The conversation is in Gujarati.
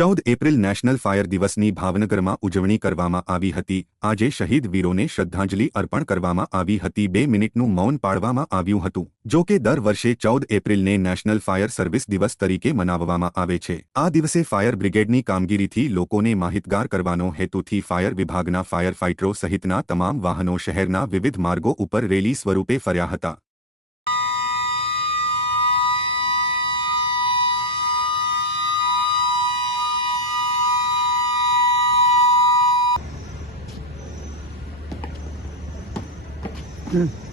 14 એપ્રિલ નેશનલ ફાયર દિવસની ભાવનગરમાં ઉજવણી કરવામાં આવી હતી। આજે શહીદ વીરોને શ્રદ્ધાંજલિ અર્પણ કરવામાં આવી હતી। 2 મિનિટનું મૌન પાળવામાં આવ્યું હતું। જો કે દર વર્ષે 14 એપ્રિલને નેશનલ ફાયર સર્વિસ દિવસ તરીકે મનાવવામાં આવે છે। આ દિવસે ફાયર બ્રિગેડની કામગીરીથી લોકોને માહિતગાર કરવાનો હેતુથી ફાયર વિભાગના ફાયર ફાઇટરો સહિતના તમામ વાહનો શહેરના વિવિધ માર્ગો ઉપર રેલી સ્વરૂપે ફર્યા હતા। Mm.